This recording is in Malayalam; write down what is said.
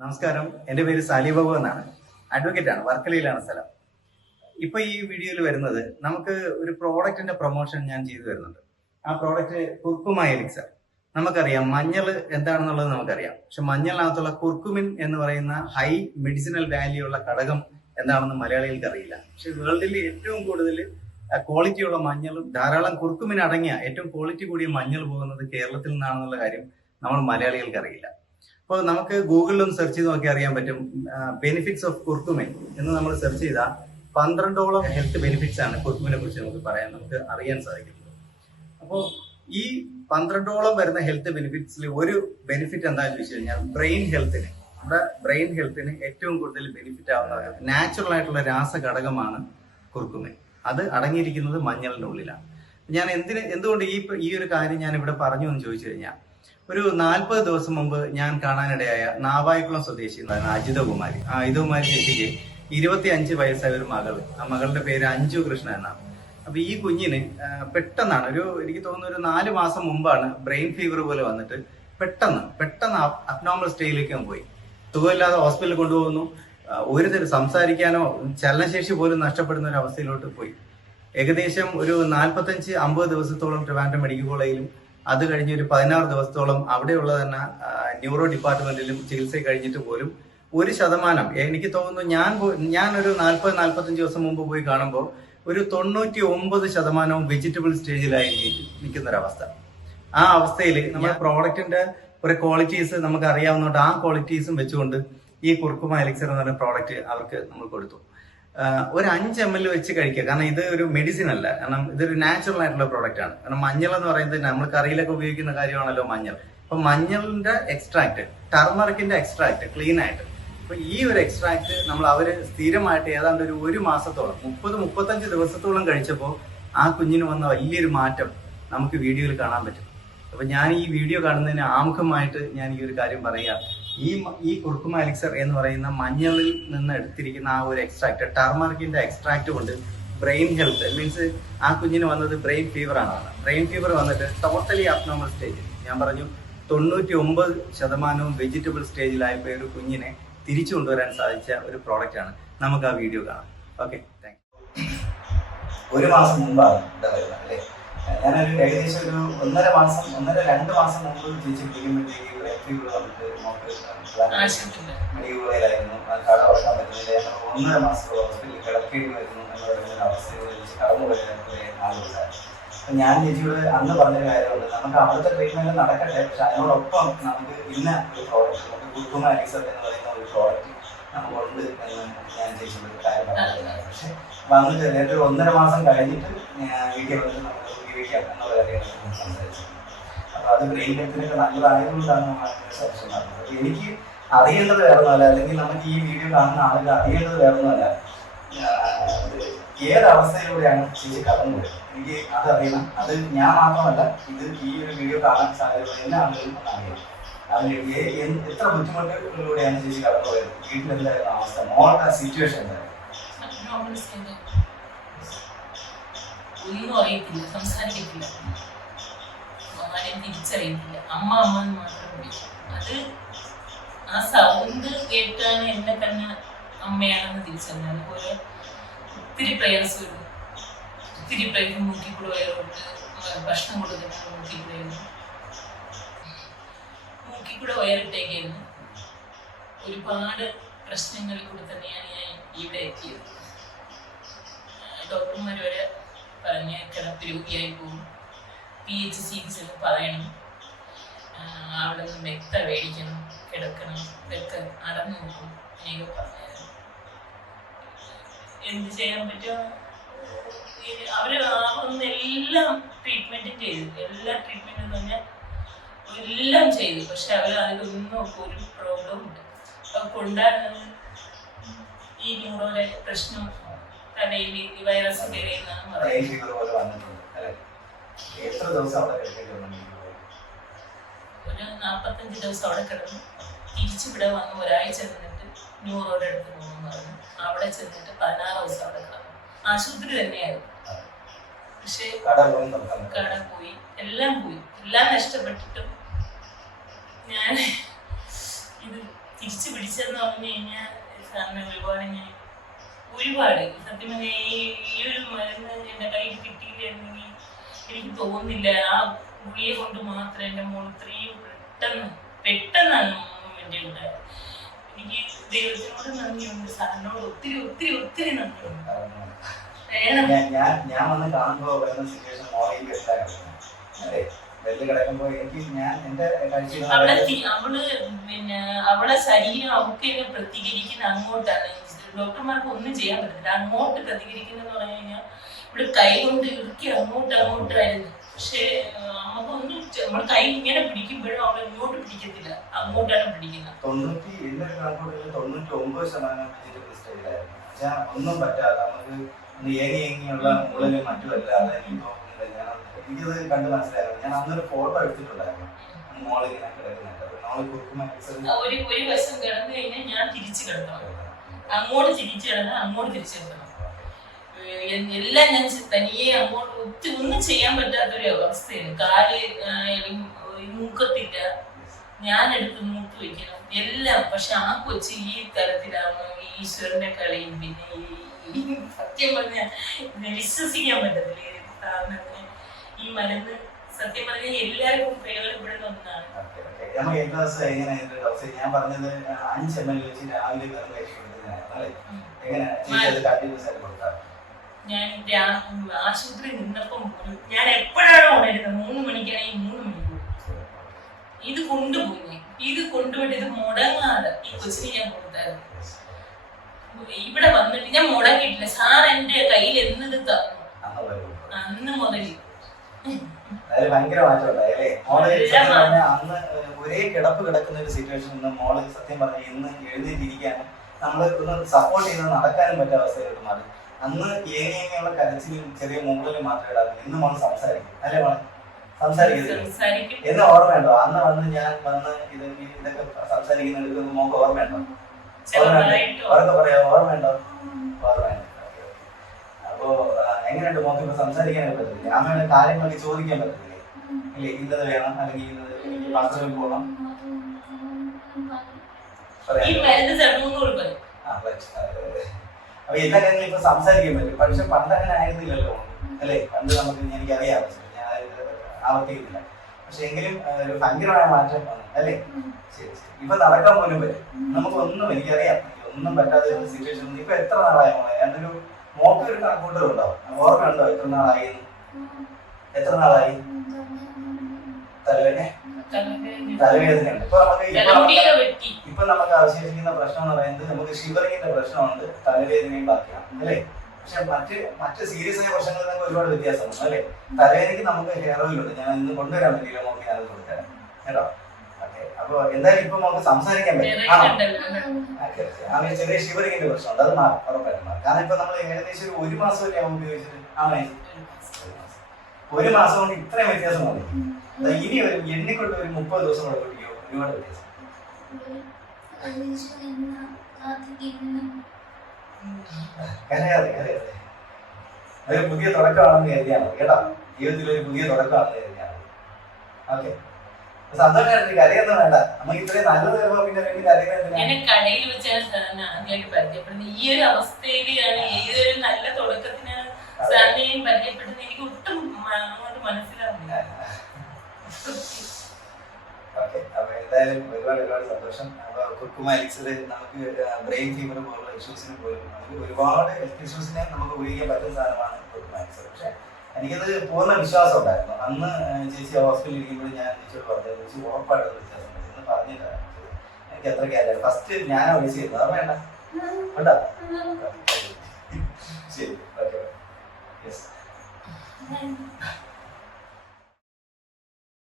നമസ്കാരം, എൻ്റെ പേര് സാലി ബാബു എന്നാണ്. അഡ്വക്കേറ്റ് ആണ്, വർക്കലയിലാണ് സ്ഥലം. ഇപ്പൊ ഈ വീഡിയോയിൽ വരുന്നത് നമുക്ക് ഒരു പ്രോഡക്റ്റിന്റെ പ്രൊമോഷൻ ഞാൻ ചെയ്തു വരുന്നുണ്ട്. ആ പ്രോഡക്റ്റ് കുർക്കുമ എലിക്സർ. നമുക്കറിയാം മഞ്ഞൾ എന്താണെന്നുള്ളത് നമുക്കറിയാം. പക്ഷെ മഞ്ഞളിനകത്തുള്ള കുർക്കുമിൻ എന്ന് പറയുന്ന ഹൈ മെഡിസിനൽ വാല്യൂ ഉള്ള ഘടകം എന്താണെന്ന് മലയാളികൾക്ക് അറിയില്ല. പക്ഷെ വേൾഡിൽ ഏറ്റവും കൂടുതൽ ക്വാളിറ്റി ഉള്ള മഞ്ഞളും ധാരാളം കുർക്കുമിൻ അടങ്ങിയ ഏറ്റവും ക്വാളിറ്റി കൂടിയ മഞ്ഞൾ പോകുന്നത് കേരളത്തിൽ നിന്നാണെന്നുള്ള കാര്യം നമ്മൾ മലയാളികൾക്ക് അറിയില്ല. അപ്പോൾ നമുക്ക് ഗൂഗിളിൽ ഒന്ന് സെർച്ച് ചെയ്ത് നോക്കി അറിയാൻ പറ്റും. ബെനിഫിറ്റ്സ് ഓഫ് കുർക്കുമിൻ എന്ന് നമ്മൾ സെർച്ച് ചെയ്താൽ 12ഓളം ഹെൽത്ത് ബെനിഫിറ്റ്സ് ആണ് കുർക്കുമിനെ കുറിച്ച് നമുക്ക് അറിയാൻ സാധിക്കുന്നത്. അപ്പോൾ ഈ 12ഓളം വരുന്ന ഹെൽത്ത് ബെനിഫിറ്റ്സിൽ ഒരു ബെനിഫിറ്റ് എന്താണെന്ന് വെച്ച് കഴിഞ്ഞാൽ നമ്മുടെ ബ്രെയിൻ ഹെൽത്തിന് ഏറ്റവും കൂടുതൽ ബെനിഫിറ്റ് ആവുന്ന നാച്ചുറൽ ആയിട്ടുള്ള രാസഘടകമാണ് കുർക്കുമിൻ. അത് അടങ്ങിയിരിക്കുന്നത് മഞ്ഞളിന്റെ ഉള്ളിലാണ്. ഞാൻ എന്തുകൊണ്ട് ഈ ഒരു കാര്യം ഞാൻ ഇവിടെ പറഞ്ഞു എന്ന് ചോദിച്ചു കഴിഞ്ഞാൽ, ഒരു 40 ദിവസം മുമ്പ് ഞാൻ കാണാനിടയായ നാവായിക്കുളം സ്വദേശി അജിതകുമാരി ചേച്ചിക്ക് 25 വയസ്സായ ഒരു മകള്. ആ മകളുടെ പേര് അഞ്ജു കൃഷ്ണ എന്നാണ്. അപ്പൊ ഈ കുഞ്ഞിന് പെട്ടെന്നാണ് എനിക്ക് തോന്നുന്നു ഒരു 4 മാസം മുമ്പാണ് ബ്രെയിൻ ഫീവർ പോലെ വന്നിട്ട് പെട്ടെന്ന് അബ്നോർമൽ സ്റ്റേജിലേക്ക് പോയി. സുഖമില്ലാതെ ഹോസ്പിറ്റലിൽ കൊണ്ടുപോകുന്നു. ഒരു തരം സംസാരിക്കാനോ ചലനശേഷി പോലും നഷ്ടപ്പെടുന്ന ഒരു അവസ്ഥയിലോട്ട് പോയി. ഏകദേശം ഒരു 45-50 ദിവസത്തോളം ട്രിവാൻഡ്രം മെഡിക്കൽ കോളേജിലും അത് കഴിഞ്ഞ് ഒരു 16 ദിവസത്തോളം അവിടെയുള്ള തന്നെ ന്യൂറോ ഡിപ്പാർട്ട്മെന്റിലും ചികിത്സ കഴിഞ്ഞിട്ട് പോലും 1% എനിക്ക് തോന്നുന്നു ഞാൻ ഒരു 40-45 ദിവസം മുമ്പ് പോയി കാണുമ്പോൾ ഒരു 99% വെജിറ്റബിൾ സ്റ്റേജിലായി നിൽക്കുന്നൊരവസ്ഥ. ആ അവസ്ഥയിൽ നമ്മുടെ പ്രോഡക്റ്റിന്റെ കുറെ ക്വാളിറ്റീസ് നമുക്ക് അറിയാവുന്നതുകൊണ്ട് ആ ക്വാളിറ്റീസും വെച്ചുകൊണ്ട് ഈ കുർക്കുമ എലിക്സർ എന്ന് പറയുന്ന പ്രോഡക്റ്റ് അവർക്ക് നമ്മൾ കൊടുത്തു. ഒരു 5 ml വെച്ച് കഴിക്കുക. കാരണം ഇത് ഒരു മെഡിസിൻ അല്ല, കാരണം ഇതൊരു നാച്ചുറൽ ആയിട്ടുള്ള പ്രോഡക്റ്റ് ആണ്. കാരണം മഞ്ഞൾ എന്ന് പറയുന്നത് നമ്മൾ കറിയിലൊക്കെ ഉപയോഗിക്കുന്ന കാര്യമാണല്ലോ മഞ്ഞൾ. അപ്പൊ മഞ്ഞളിന്റെ എക്സ്ട്രാക്ട്, ടർമറിക്കിന്റെ എക്സ്ട്രാക്ട് ക്ലീൻ ആയിട്ട്, അപ്പൊ ഈ ഒരു എക്സ്ട്രാക്ട് അവര് സ്ഥിരമായിട്ട് ഏതാണ്ട് ഒരു മാസത്തോളം 30-35 ദിവസത്തോളം കഴിച്ചപ്പോൾ ആ കുഞ്ഞിന് വന്ന വലിയൊരു മാറ്റം നമുക്ക് വീഡിയോയിൽ കാണാൻ പറ്റും. അപ്പൊ ഞാൻ ഈ വീഡിയോ കാണുന്നതിന് ആമുഖമായിട്ട് ഞാൻ ഈ ഒരു കാര്യം പറയാം. ഈ കുർക്കുമ എലിക്സർ എന്ന് പറയുന്ന മഞ്ഞളിൽ നിന്ന് എടുത്തിരിക്കുന്ന ആ ഒരു എക്സ്ട്രാക്ട്, ടർമറിക്കിന്റെ എക്സ്ട്രാക്ട് കൊണ്ട് ബ്രെയിൻ ഹെൽത്ത് മീൻസ് ആ കുഞ്ഞിന് വന്നത് ബ്രെയിൻ ഫീവർ ആണ്. ബ്രെയിൻ ഫീവർ വന്നിട്ട് ടോട്ടലി അബ്നോർമൽ സ്റ്റേജ്, ഞാൻ പറഞ്ഞു 99% വെജിറ്റബിൾ സ്റ്റേജിലായപ്പോൾ ഒരു കുഞ്ഞിനെ തിരിച്ചു കൊണ്ടുവരാൻ സാധിച്ച ഒരു പ്രോഡക്റ്റ് ആണ്. നമുക്ക് ആ വീഡിയോ കാണാം. Okay, thank you. 1 മാസം മുമ്പാണ് അല്ലേ? ഞാനൊരു ഏകദേശം ഒരു 1.5-2 മാസം മുമ്പ് ചേച്ചി വിളിക്കുമ്പോഴത്തേക്ക് മെഡിക്കൽ കോളേജിലായിരുന്നു. കട ഉറക്കാൻ പറ്റുന്നില്ല. 1.5 മാസത്തോളം ഹോസ്പിറ്റലിൽ കിടക്കേണ്ടി വരുന്നു എന്ന് പറയുന്ന അവസ്ഥയോട് ചേച്ചി കടന്നു പോയ ആളുകളായിരുന്നു. അപ്പൊ ഞാൻ ചേച്ചിയോട് അന്ന് പറഞ്ഞൊരു കാര്യമുണ്ട്, നമുക്ക് അവിടുത്തെ ട്രീറ്റ്മെന്റ് നടക്കട്ടെ, പക്ഷെ അതിനോടൊപ്പം നമുക്ക് ഇന്ന ഒരു പ്രോഡക്റ്റ്, നമുക്ക് കുർക്കുമ എലിക്സർ എന്ന് പറയുന്ന ഒരു പ്രോഡക്റ്റ് നമുക്കുണ്ട് എന്ന് ഞാൻ ചേച്ചിയോട് കാര്യം പറഞ്ഞിട്ടുണ്ടായിരുന്നു. പക്ഷെ വന്ന് ചെറിയൊരു 1.5 മാസം കഴിഞ്ഞിട്ട് വീട്ടിൽ വന്നിട്ട് നമുക്ക് ഉപയോഗിക്കാം എന്നുള്ള കാര്യങ്ങളൊക്കെ സംസാരിച്ചു. അപ്പൊ അത് ബ്രെയിൻ ഹെൽത്തിനൊക്കെ നല്ലതായതുകൊണ്ടാണ് നമ്മൾ സജഷൻ നടത്തുന്നത്. എനിക്ക് അറിയേണ്ടത് വേറൊന്നുമല്ല, അല്ലെങ്കിൽ നമുക്ക് ഈ വീഡിയോ കാണുന്ന ആളുകൾ അറിയേണ്ടത് വേറൊന്നുമല്ല, ഏതവസ്ഥയിലൂടെയാണ് ചേച്ചി കടന്നു പോയത്. എനിക്ക് അത് അറിയണം. അത് ഞാൻ മാത്രമല്ല, ഇത് ഈ ഒരു വീഡിയോ കാണാൻ സാധ്യതയുള്ള എല്ലാ ആളുകളും അറിയണം. അതിന് എത്ര ബുദ്ധിമുട്ടുകളിലൂടെയാണ് ചേച്ചി കടന്നു പോയത്, വീട്ടിൽ എന്തായിരുന്നു അവസ്ഥ, മോളുടെ സിറ്റുവേഷൻ എന്തായിരുന്നു? ഒന്നും അറിയത്തില്ല, സംസാരിക്കത്തില്ല, ആരെയും തിരിച്ചറിയത്തില്ല, അമ്മ അമ്മ എന്ന് മാത്രം വിളിക്കും. അത് ആ സൗണ്ട് കേട്ടാണ് എന്നെ തന്നെ അമ്മയാണെന്ന് തിരിച്ചറിഞ്ഞത്. അതുപോലെ ഒത്തിരി പ്രയാസം വരും, ഒത്തിരി പ്രയാസം മൂക്കിക്കൂടെ വയറുണ്ട്, ഭക്ഷണം കൊടുക്കുന്ന മൂക്കിക്കൂടെ വയറിട്ടേക്കായിരുന്നു. ഒരുപാട് പ്രശ്നങ്ങളിൽ കൂടെ തന്നെയാണ് ഞാൻ ഇവിടെ എത്തിയത്. ഡോക്ടർമാർ വരെ പറഞ്ഞ് കിടപ്പ് രോഗിയായി പോകും, PHCs എന്ന് പറയണം, അവിടെ നിന്ന് രക്തം മേടിക്കണം, കിടക്കണം, ഇതൊക്കെ അടന്നു നോക്കും എന്നൊക്കെ പറഞ്ഞായിരുന്നു. എന്ത് ചെയ്യാൻ പറ്റുമോ അവര് എല്ലാം ട്രീറ്റ്മെന്റും ചെയ്തു, എല്ലാ ട്രീറ്റ്മെന്റും എന്ന് പറഞ്ഞാൽ എല്ലാം ചെയ്തു. പക്ഷെ അവർ അതിലൊന്നും ഒരു പ്രോബ്ലം ഉണ്ട്. അപ്പൊ ഉണ്ടാകുന്നത് ഈ ന്യൂറോയിലെ പ്രശ്നം, തലയിൽ വൈറസ് കയറിയെന്നാണ് പറയുന്നത്. ഒരു 45 ദിവസം അവിടെ കിടന്നു. തിരിച്ചിവിടെ വന്ന് ഒരാഴ്ച നിന്നിട്ട് ന്യൂറോയുടെ അടുത്ത് പോകുമെന്ന് പറഞ്ഞു. അവിടെ ചെന്നിട്ട് 16 ദിവസം അവിടെ കിടന്നു. ആശുപത്രി തന്നെയായിരുന്നു. പക്ഷെ കട പോയി, എല്ലാം നഷ്ടപ്പെട്ടിട്ടും ഞാൻ ഇത് തിരിച്ചു പിടിച്ചെന്ന് പറഞ്ഞു കഴിഞ്ഞാൽ സാറിന് ഒരുപാട് സത്യം പറഞ്ഞാൽ ഈ ഒരു മരുന്ന് എൻ്റെ കയ്യിൽ കിട്ടിയില്ലായിരുന്നെങ്കിൽ എനിക്ക് തോന്നുന്നില്ല ആ ഗുളിയെ കൊണ്ട് മാത്രം എൻ്റെ മോൾ ഇത്രയും പെട്ടെന്നാണ് മൂവ്മെന്റ് ഉണ്ടായത്. എനിക്ക് ദൈവത്തിനോട് നന്ദിയുണ്ട്, സാറിനോട് ഒത്തിരി ഒത്തിരി ഒത്തിരി നന്ദിയുണ്ട്. ഞാൻ വന്ന് കാണുമ്പോ വരുന്ന സിറ്റുവേഷൻ അവളെ ശരീരം അവൾക്ക് തന്നെ പ്രതികരിക്കുന്ന അങ്ങോട്ടാണ്. ഡോക്ടർമാർക്ക് ഒന്നും ചെയ്യാൻ പറ്റത്തില്ല. അങ്ങോട്ട് പ്രതികരിക്കുന്ന പറഞ്ഞു കഴിഞ്ഞാൽ ഇവിടെ കൈ കൊണ്ട് ഇറുക്കി അങ്ങോട്ടായിരുന്നു. പക്ഷെ നമുക്കൊന്നും നമ്മൾ കൈ ഇങ്ങനെ പിടിക്കുമ്പോഴും അവൾ ഇങ്ങോട്ട് പിടിക്കത്തില്ല, അങ്ങോട്ടാണ് പിടിക്കുന്നത്. 99% ഒന്നും പറ്റാതെ നമുക്ക് ഏങ്ങിയുള്ള മുകളിലും മറ്റുമല്ലാതെ എനിക്കത് കണ്ട് മനസ്സിലായിരുന്നു. ഞാൻ അന്നൊരു ഫോട്ടോ എടുത്തിട്ടുണ്ടായിരുന്നു മോളിങ്ങനെ കിടക്കുന്നുണ്ട്. ഒരു വശം കിടന്നു കഴിഞ്ഞാൽ ഞാൻ തിരിച്ചു കിടക്കണം, അങ്ങോട്ട് തിരിച്ചു കിടന്നാൽ അങ്ങോട്ട് തിരിച്ചു കിടക്കണം. എല്ലാം ഞാൻ തനിയെ അങ്ങോട്ട് ഒന്നും ചെയ്യാൻ പറ്റാത്തൊരു അവസ്ഥയാണ്. കാല് മൂക്കത്തില്ല, ഞാനെടുത്ത് മൂത്ത് വെക്കണം എല്ലാം. പക്ഷെ ആ കൊച്ചു ഈ തരത്തിലാവുന്നു. ഈശ്വരനെ കളിയും പിന്നെ ഈ സത്യം പറഞ്ഞാൽ വിശ്വസിക്കാൻ പറ്റത്തില്ല. ഈ മരുന്ന് സത്യം പറഞ്ഞാൽ എല്ലാവർക്കും പ്രയോജനപ്പെടുന്ന ഒന്നാണ്. ഞാൻ പറഞ്ഞത് 5 ml വെച്ച് രാവിലെ ഞാൻ ആശുപത്രി നിന്നപ്പം ഞാൻ എപ്പോഴാണ് ഉണരുന്നത് 3 മണിക്കാണെങ്കിൽ 3 മണിക്കൂർ ഇത് കൊണ്ടുപോയി. ഇത് കൊണ്ടുപോയിട്ട് ഇത് മുടങ്ങാതെ ഈ കൊച്ചിന് ഞാൻ കൊടുത്തായിരുന്നു. ഇവിടെ വന്നിട്ട് ഞാൻ മുടങ്ങിയിട്ടില്ല. സാർ എന്റെ കയ്യിൽ എന്നത് തന്നു അന്ന് മുതൽ ഭയങ്കര മാറ്റം ഉണ്ടായി അല്ലേ മോള്? അന്ന് ഒരേ കിടപ്പ് കിടക്കുന്ന ഒരു സിറ്റുവേഷൻ മോള് സത്യം പറഞ്ഞ ഇന്ന് എഴുന്നേറ്റിരിക്കാനും നമ്മള് ഒന്ന് സപ്പോർട്ട് ചെയ്ത് നടക്കാനും പറ്റിയ അവസ്ഥയിലോട്ട് മാറി. അന്ന് ഏങ്ങയുള്ള കരച്ചിലും ചെറിയ മുകളിലും മാത്രമേ ഇടാറുള്ളൂ. ഇന്ന് മോള് സംസാരിക്കും അല്ലേ? മോളെ സംസാരിക്കത്തില്ല എന്ന് ഓർമ്മയുണ്ടോ? അന്ന് ഞാൻ വന്ന് ഇതൊക്കെ സംസാരിക്കുന്ന മോക്ക് ഓർമ്മയുണ്ടോ? ഉറക്കെ പറയാ, ഓർമ്മയുണ്ടോ? ഓർമ്മയുണ്ട്. അപ്പോ എങ്ങനെയുണ്ട് മോക്ക് ഇപ്പൊ സംസാരിക്കാനൊക്കെ പറ്റത്തില്ലേ? അമ്മയുടെ കാര്യങ്ങളൊക്കെ ചോദിക്കാൻ പറ്റത്തില്ലേ? ഇല്ലേ ഇന്നത് വേണം അല്ലെങ്കിൽ ഇന്നത് എനിക്ക് ബാത്റൂമിൽ പോകണം അപ്പൊ എല്ലാ കാര്യങ്ങളും ഇപ്പൊ സംസാരിക്കാൻ പറ്റും. പക്ഷെ പണ്ട് അങ്ങനെ ആയിരുന്നില്ലല്ലോ അല്ലേ? പണ്ട് നമുക്ക് എനിക്കറിയാം, ഞാൻ ആവർത്തിക്കുന്നില്ല. പക്ഷെ എങ്കിലും ഒരു ഭയങ്കരമായ മാറ്റം വന്നു അല്ലേ? ശരി ശരി. ഇപ്പൊ നടക്കാൻ പോലും പറ്റും. നമുക്കൊന്നും എനിക്കറിയാം ഒന്നും പറ്റാത്ത സിറ്റുവേഷൻ. ഇപ്പൊ എത്ര നാളായി മോളെ? ഞാനൊരു മോക്ക് ഒരു കണക്കൂട്ടർ ഉണ്ടാവും. ഓർമ്മയുണ്ടോ എത്ര നാളായി? എത്ര നാളായി തലവേദനയുണ്ട്? ഇപ്പൊ നമുക്ക് അവശേഷിക്കുന്ന പ്രശ്നം എന്ന് പറയുന്നത് നമുക്ക് ഷിവറിങ്ങിന്റെ പ്രശ്നമുണ്ട്, തലവേദനയും ബാക്കിയാണ് അല്ലേ? പക്ഷെ മറ്റ് സീരിയസ് ആയ പ്രശ്നങ്ങളിൽ നമുക്ക് ഒരുപാട് വ്യത്യാസമുണ്ട് അല്ലേ? തലവേദനയ്ക്ക് നമുക്ക് ഹെയർ ഓയിൽ ഉണ്ട്. ഞാൻ ഇന്ന് കൊണ്ടുവരാൻ പറ്റില്ല മോക്ക്, ഞാനത് കൊടുത്തരാം കേട്ടോ. ഓക്കെ. അപ്പൊ എന്തായാലും ഇപ്പൊ നമുക്ക് സംസാരിക്കാൻ പറ്റും. ആണോ? ചെറിയ ഷിവറിങ്ങിന്റെ പ്രശ്നമുണ്ട്, അത് മാറും, ഉറപ്പായിട്ടും മാറും. കാരണം ഇപ്പൊ നമ്മൾ ഏകദേശം 1 മാസമല്ലേ അവൻ ഉപയോഗിച്ചിട്ട്? ആണോ? 1 മാസം കൊണ്ട് ഇത്രയും വ്യത്യാസം മതി. ഇനി ഒരു എണ്ണിക്കൊണ്ട് ഒരു 30 ദിവസം കൂടെ കുട്ടിക്കോ ഒരുപാട് വ്യത്യാസം. കരയാതെ ഒരു പുതിയ തുടക്കമാണെന്ന് കരുതിയാൽ മതി കേട്ടോ. ജീവിതത്തിൽ ഒരു പുതിയ തുടക്കമാണെന്ന് കരുതിയാൽ മതി. ഓക്കെ. സന്തോഷമായിട്ട് കരയൊന്നും വേണ്ട. നമുക്ക് ഇത്രയും നല്ലത് വരുമ്പോ പിന്നെ കടയിൽ വെച്ചാണ് ആദ്യമായിട്ട് പരിചയപ്പെടുന്നത്. ഈ ഒരു അവസ്ഥയിലാണ് ഏതൊരു നല്ല തുടക്കത്തിന് സാറിനെയും പരിചയപ്പെടുന്നത്. എനിക്ക് ഒട്ടും അങ്ങോട്ട് മനസ്സിലാവുന്നില്ല. ഓക്കെ. അപ്പൊ എന്തായാലും ഒരുപാട് സന്തോഷം. അപ്പൊ കുക്കുമാലിക്സിൽ നമുക്ക് ബ്രെയിൻ ഫീവർ പോലുള്ള ഇഷ്യൂസിന് പോലും നമുക്ക് ഒരുപാട് ഹെൽത്ത് ഇഷ്യൂസിനെ നമുക്ക് ഉപയോഗിക്കാൻ പറ്റുന്ന സാധനമാണ് കുക്കുമാലിക്സ്. പക്ഷെ എനിക്കത് പൂർണ്ണ വിശ്വാസം ഉണ്ടായിരുന്നു. അന്ന് ചേച്ചി ഹോസ്പിറ്റലിൽ ഇരിക്കുമ്പോൾ ഞാൻ ചേച്ചിയോട് പറഞ്ഞത് ചേച്ചി ഉറപ്പായിട്ട് വ്യത്യാസം എന്ന് പറഞ്ഞിട്ടാണ് എനിക്ക് എത്ര കാര്യം ഫസ്റ്റ് ഞാനാണ് വിളിച്ചിരുന്നത്. അത് വേണ്ട